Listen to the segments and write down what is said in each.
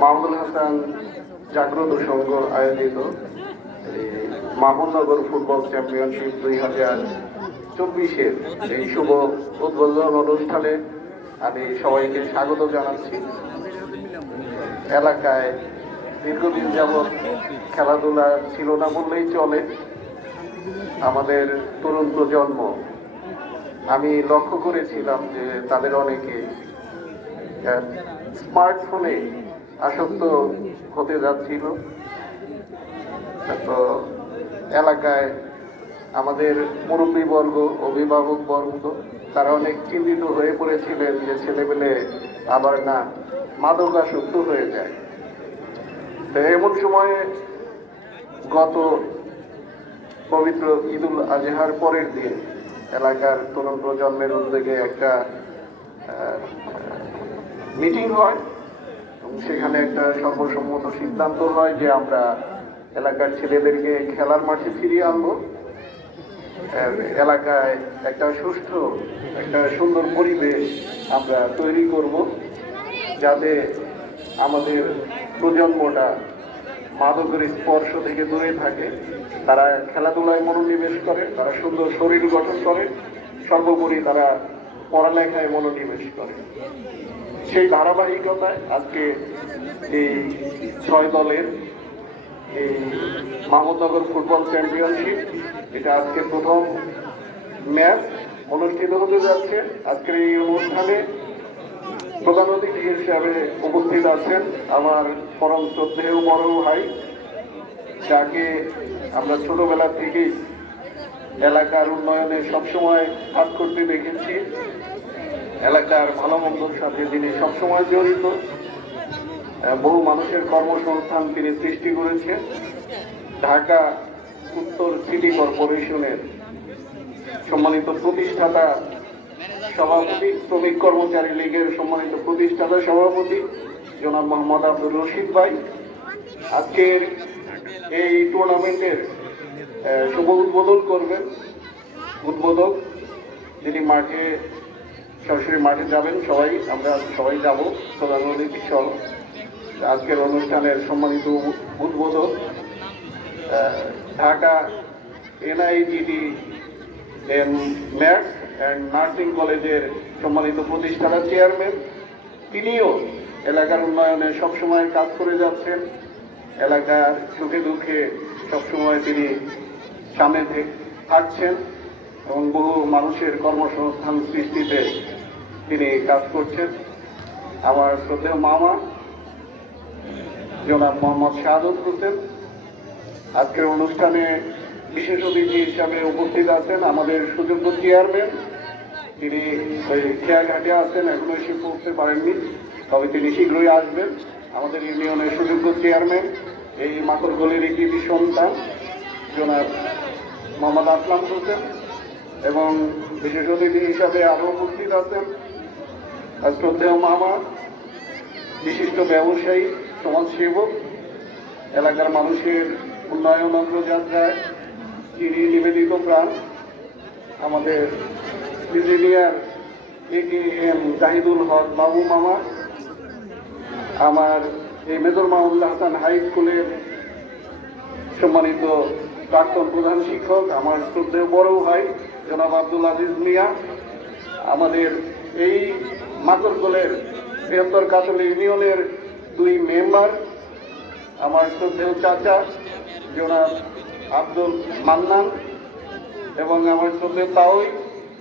মাহমুদুল হাসান জাগ্রত সংঘ আয়োজিত মামুননগর football championship 2024-এর এই শুভ উদ্বোধন অনুষ্ঠানে আমি সবাইকে স্বাগত জানাচ্ছি। এলাকায় দীর্ঘদিন যাবৎ খেলাধুলা ছিল না বললেই চলে। আমাদের তরুণ প্রজন্ম, আমি লক্ষ্য করেছিলাম যে তাদের অনেকে স্মার্টফোনে আসক্ত হতে যাচ্ছিল। তো এলাকায় আমাদের মুরব্বীবর্গ, অভিভাবকবর্গ তারা অনেক চিন্তিত হয়ে পড়েছিলেন যে ছেলেমেলে আবার না মাদকাসক্ত হয়ে যায়। তো এমন সময়ে গত পবিত্র ঈদুল আজহার পরের দিন এলাকার তরুণ প্রজন্মের উদ্যোগে একটা মিটিং হয় এবং সেখানে একটা সর্বসম্মত সিদ্ধান্ত হয় যে আমরা এলাকার ছেলেদেরকে খেলার মাঠে ফিরিয়ে আনবো। এলাকায় একটা সুষ্ঠু, একটা সুন্দর পরিবেশ আমরা তৈরি করব, যাতে আমাদের প্রজন্মটা মাদকের স্পর্শ থেকে দূরে থাকে, তারা খেলাধুলায় মনোনিবেশ করে, তারা সুন্দর শরীর গঠন করে, সর্বোপরি তারা পড়ালেখায় মনোনিবেশ করে। সেই ধারাবাহিকতায় আজকে এই 6 দলের এই মাহমুদনগর ফুটবল চ্যাম্পিয়নশিপ, এটা আজকে প্রথম ম্যাচ অনুষ্ঠিত হতে যাচ্ছে। আজকের এই অনুষ্ঠানে প্রধান অতিথি হিসাবে উপস্থিত আছেন আমার পরম শ্রদ্ধেয় বড় ভাই, যাকে আমরা ছোটবেলা থেকেই এলাকার উন্নয়নে সবসময় কাজ করতে দেখেছি। এলাকার ভালো মন্দর সাথে তিনি সবসময় জড়িত। বহু মানুষের কর্মসংস্থান তিনি সৃষ্টি করেছেন। ঢাকা উত্তর সিটি কর্পোরেশনের সম্মানিত প্রতিষ্ঠাতা সভাপতি, শ্রমিক কর্মচারী লীগের সম্মানিত প্রতিষ্ঠাতা সভাপতি জনাব মোহাম্মদ আব্দুর রশিদ ভাই আজকের এই টুর্নামেন্টের শুভ উদ্বোধন করবেন। উদ্বোধক যিনি মাঠে সরাসরি মাঠে যাবেন, আমরা সবাই যাব প্রধান অতিথি সহ। আজকের অনুষ্ঠানের সম্মানিত উদ্বোধক ঢাকা এনআইটিডি ম্যাথস অ্যান্ড নার্সিং কলেজের সম্মানিত প্রতিষ্ঠাতা চেয়ারম্যান, তিনিও এলাকার উন্নয়নে সবসময় কাজ করে যাচ্ছেন। এলাকার সুখে দুঃখে সবসময় তিনি সামনে থাকছেন এবং বহু মানুষের কর্মসংস্থান সৃষ্টিতে তিনি কাজ করছেন। আমার শ্রদ্ধেয় মামা জনাব মোহাম্মদ শাহাদত হোসেন আজকের অনুষ্ঠানে বিশেষ অতিথি হিসাবে উপস্থিত আছেন। আমাদের সুযোগ্য চেয়ারম্যান, তিনি খেয়াঘাটে আছেন, এখনো এসে পৌঁছতে পারেননি, তবে তিনি শীঘ্রই আসবেন। আমাদের ইউনিয়নের সুযোগ্য চেয়ারম্যান, এই মাকড়গলির কৃতি সন্তান জনাব মোহাম্মদ আসলাম হোসেন, এবং বিশেষ অতিথি হিসাবে আরও উপস্থিত আছেন শ্রদ্ধেয় মামা, বিশিষ্ট ব্যবসায়ী, সমাজসেবক, এলাকার মানুষের উন্নয়ন অগ্রযাত্রায় তিনি নিবেদিত প্রাণ, আমাদের ইঞ্জিনিয়ার AKM জাহিদুল হক বাবু মামা, আমার এই মেজর মাহমুদুল হাসান হাই স্কুলের সম্মানিত প্রাক্তন প্রধান শিক্ষক, আমার শ্রদ্ধেয় বড় ভাই জনাব আব্দুল আজিজ মিয়া, আমাদের এই মাকড়গোলের বৃহত্তর কাতলী ইউনিয়নের 2 মেম্বার, আমার শ্রদ্ধেয় চাচা জনাব আব্দুল মান্নান, এবং আমার শ্রদ্ধেয় তাওই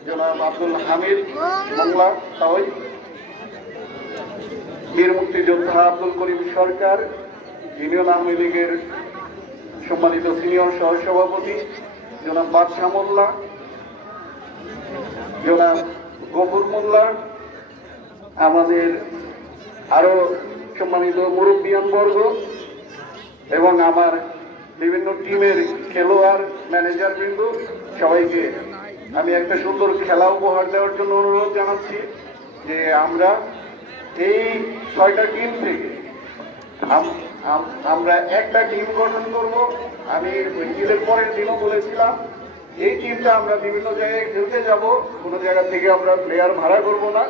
জনাব আব্দুল হামিদ মোংলা তাওই, বীর মুক্তিযোদ্ধা আব্দুল করিম সরকার, ইউনিয়ন আওয়ামী লীগের সম্মানিত সিনিয়র সহসভাপতি জনাব বাদশাহ মোল্লা, জনাব গফুর মোল্লা, আমাদের আরো সম্মানিত মুরব্বিয়ান বর্গ এবং আমার বিভিন্ন টিমের খেলোয়াড়, ম্যানেজার বিন্দু, সবাইকে আমি একটা সুন্দর খেলা উপহার দেওয়ার জন্য অনুরোধ জানাচ্ছি যে আমরা এই 6টা টিম থেকে আমরা একটা টিম গঠন করব। আমি ঈদের পরের দিনও বলেছিলাম এই টিমটা আমরা বিভিন্ন জায়গায় খেলতে যাব, কোনো জায়গা থেকে আমরা প্লেয়ার ভাড়া করব না।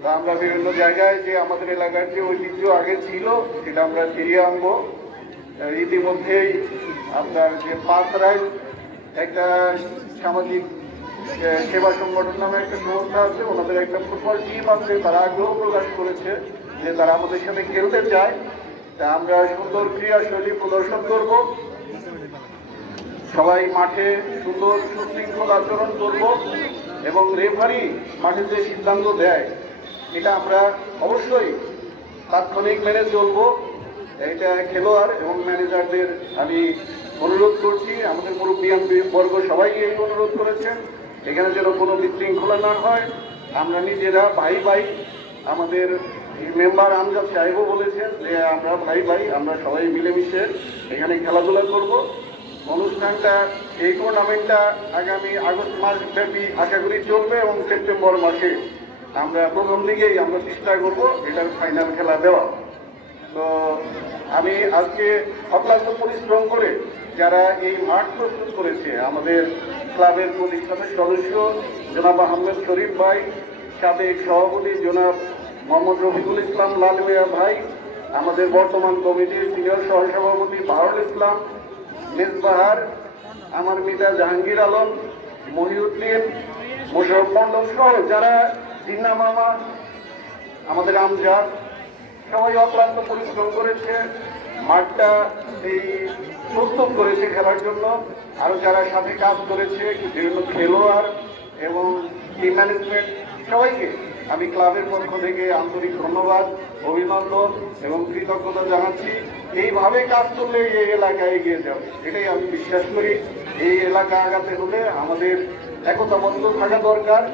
তো আমরা বিভিন্ন জায়গায় যে আমাদের এলাকার যে ঐতিহ্য আগে ছিল সেটা আমরা ফিরিয়ে আনবো। ইতিমধ্যেই আপনার যে পাঁচরায় একটা সামাজিক সেবা সংগঠন নামে একটা সংস্থা আছে, ওনাদের একটা ফুটবল টিম আছে, তারা আগ্রহ প্রকাশ করেছে যে তারা আমাদের সাথে খেলতে চায়। তা আমরা সুন্দর ক্রীড়াশৈলী প্রদর্শন করব, সবাই মাঠে সুন্দর সুশৃঙ্খল আচরণ করব এবং রেফারি মাঠে যে সিদ্ধান্ত দেয় এটা আমরা অবশ্যই তাৎক্ষণিক মেনে চলব। এটা খেলোয়াড় এবং ম্যানেজারদের আমি অনুরোধ করছি, আমাদের মুরব্বিয়ান বর্গ সবাই এই অনুরোধ করেছেন এখানে যেন কোনো বিশৃঙ্খলা না হয়। আমরা নিজেরা ভাই ভাই, আমাদের মেম্বার আমজাদ সাহেবও বলেছেন যে আমরা ভাই ভাই, আমরা সবাই মিলেমিশে এখানে খেলাধুলা করব। অনুষ্ঠানটা, এই টুর্নামেন্টটা আগামী আগস্ট মাস ব্যাপী আশা করি চলবে এবং সেপ্টেম্বর মাসে আমরা প্রথম দিকেই আমরা চেষ্টা করব এটার ফাইনাল খেলা দেওয়া। তো আমি আজকে অক্লান্ত পরিশ্রম করে যারা এই মাঠ প্রস্তুত করেছে, আমাদের ক্লাবের প্রতিষ্ঠানের সদস্য জনাব আহমেদ শরীফ ভাই, সাবেক সভাপতি জনাব মোহাম্মদ রফিকুল ইসলাম লাল মিয়া ভাই, আমাদের বর্তমান কমিটির সিনিয়র সহসভাপতি বাহরুল ইসলাম মেজবাহার, আমার মিতা জাহাঙ্গীর আলম, মহিউদ্দিন, মোশারফ মন্ডল সহ যারা জিন্না মামা, আমাদের আমজাদ, সবাই অক্লান্ত পরিশ্রম করেছে, মাঠটা এই প্রস্তুত করেছে খেলার জন্য। আরও যারা সাথে কাজ করেছে, বিভিন্ন খেলোয়াড় এবং টিম ম্যানেজমেন্ট, সবাইকে আমি ক্লাবের পক্ষ থেকে আন্তরিক ধন্যবাদ, অভিনন্দন এবং কৃতজ্ঞতা জানাচ্ছি। এইভাবে কাজ করলে এই এলাকা এগিয়ে যাবে, এটাই আমি বিশ্বাস করি। এই এলাকা আগাতে হলে আমাদের একতাবদ্ধ থাকা দরকার।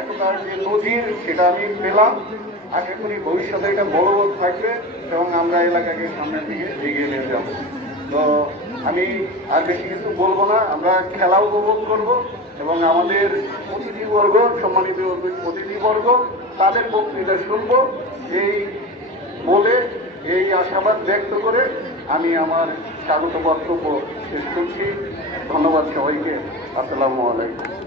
একতার যে নজির সেটা আমি পেলাম, আশা করি ভবিষ্যতে এটা বলবৎ থাকবে এবং আমরা এলাকাকে সামনের দিকে এগিয়ে নিয়ে যাব। তো আমি আর বেশি কিছু বলবো না, আমরা খেলা উপভোগ করব এবং আমাদের অতিথিবর্গ, সম্মানিত অতিথিবর্গ, তাদের বক্তৃতা শুনব, এই বলে এই আশাবাদ ব্যক্ত করে আমি আমার স্বাগত বক্তব্য শেষ করছি। ধন্যবাদ সবাইকে। আসসালামু আলাইকুম।